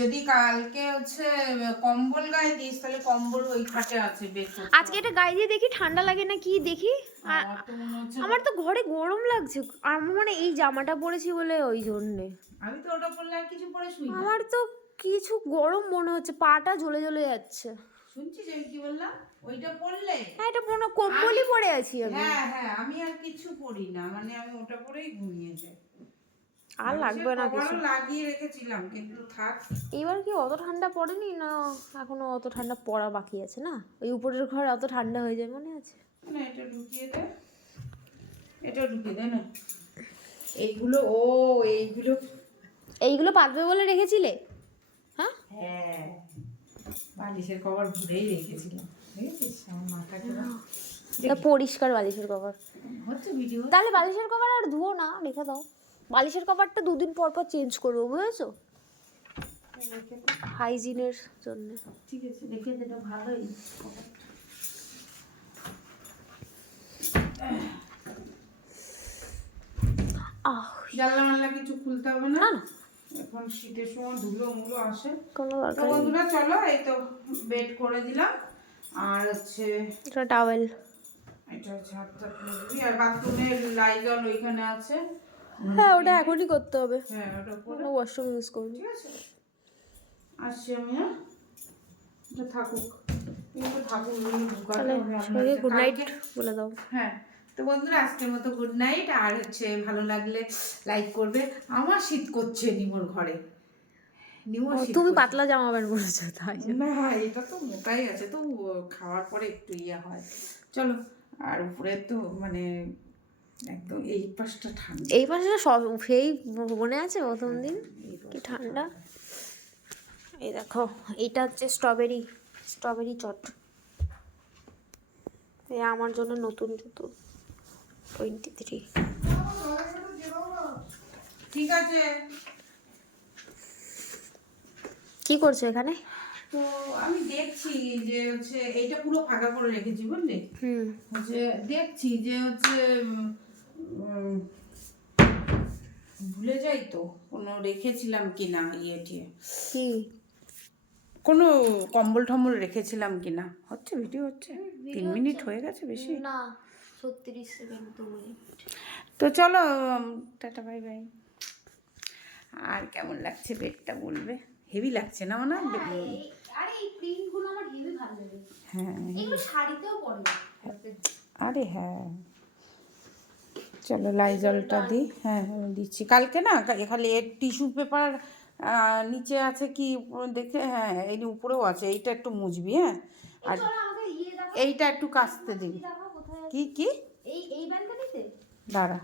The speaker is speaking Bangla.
যদি কালকে হচ্ছে কম্বল গায়ে দিস তাহলে কম্বল ওই খাটে আছে বের করতে আজকে এটা গায়ে দিয়ে দেখি ঠান্ডা লাগে না কি দেখি। আমার তো ঘরে গরম লাগছে, আমার মানে এই জামাটা পরেছি বলে ওই জন্যে। আমি তো ওটা পরলে আর কিছু পরে শুই না। আমার তো কিছু গরম মনে হচ্ছে, পাটা জ্বলে জ্বলে যাচ্ছে। শুনছিস আমি কি বললাম? ওইটা পরলে হ্যাঁ, এটা পুরো কম্বলই পরে আছি আমি। হ্যাঁ হ্যাঁ, আমি আর কিছু পরি না, মানে আমি ওটা পরেই ঘুমিয়ে যাই। আর লাগবে না কিছু। লাগিয়ে রেখেছিলাম কিন্তু থাক। এবার কি অত ঠান্ডা পড়েনি না? এখনো অত ঠান্ডা পড়া বাকি আছে না? ওই উপরের ঘরে অত ঠান্ডা হয়ে যায় মনে আছে? না, এটা ঢুকিয়ে দে, এটা ঢুকিয়ে দে না। এইগুলো এইগুলো পাতবে বলে রেখেছিলে? হ্যাঁ হ্যাঁ, বালিশের কভার ভরেই রেখেছিলাম, দেখেছিস আমার মাথাটা পরিষ্কার বালিশের কভার হচ্ছে ভিডিও। তাহলে বালিশের কভার আর ধুও না, রেখে দাও। বালিশের কভারটা 2 দিন পর পর চেঞ্জ করবো, বুঝেছো? হাইজিনের জন্য। ঠিক আছে, রেখে দে, এটা ভালোই। জানলা মানলা কিছু খুলতে হবে না, এখন শীতের সময় ধুলো মুলো আসে। কোনো তো দরকার নেই। বন্ধুরা চলো, এই তো বেড করে দিলাম, আর হচ্ছে এটা টাওয়েল, এটা হচ্ছে হাতটা মুছবি, আর বাথরুমের লাইজল ওইখানে আছে। হ্যাঁ ওটা এখনই করতে হবে। হ্যাঁ ওটা করে ওয়াশরুম ইউজ করবি, ঠিক আছে। আসছি আমি, হ্যাঁ এটা থাকুক, কিন্তু থাকুক, তাহলে সবাইকে গুড নাইট বলে দাও। হ্যাঁ, তো বন্ধুরা আজকের মতো গুড নাইট। আর হচ্ছে ভালো লাগলে লাইক করবে। আমার শীত করছে নিমোর ঘরে, তুমি পাতলা জামা প্যান্ট পরেছো তাই না, এটা তো মোটাই আছে, তো খাওয়ার পরে একটু ইয়ে হয়। চলো, আর উপরে তো মানে একদম এই পাশটা ঠান্ডা, এই পাশে সব সেই মনে আছে প্রথম দিন কি ঠান্ডা। এই দেখো, এইটা হচ্ছে স্ট্রবেরি চট। এই আমার জন্য নতুন জুতো 23। ঠিক আছে। কি করছো এখানে? তো আমি দেখছি যে হচ্ছে এইটা পুরো ফাঁকা করে রেখেছি, বুঝলি? হচ্ছে দেখছি যে হচ্ছে ভুলে যাই তো কোনো রেখেছিলাম কিনা, ইয়েটিয়ে কি কোনো কম্বল টম্বল রেখেছিলাম কিনা। হচ্ছে ভিডিও হচ্ছে 3 মিনিট হয়ে গেছে, বেশি না 36 সেকেন্ড 2 মিনিট। তো চলো, টাটা বাই বাই। আর কেমন লাগছে বেডটা বলবে? হেভি লাগছে না না? আরে এই প্রিন্ট গুলো আমার হেভি ভালো লাগে। হ্যাঁ এগুলো শাড়িতেও পরে। আরে হ্যাঁ, চলো লাইজলটা দিই। হ্যাঁ হ্যাঁ দিচ্ছি। কালকে না খালি এর টিস্যু পেপার নিচে আছে কি দেখে, হ্যাঁ এই উপরেও আছে, এইটা একটু মুছবি। হ্যাঁ, আর এইটা একটু কাচতে দিবি। কি কি এই ব্যালকনিতে দাঁড়া।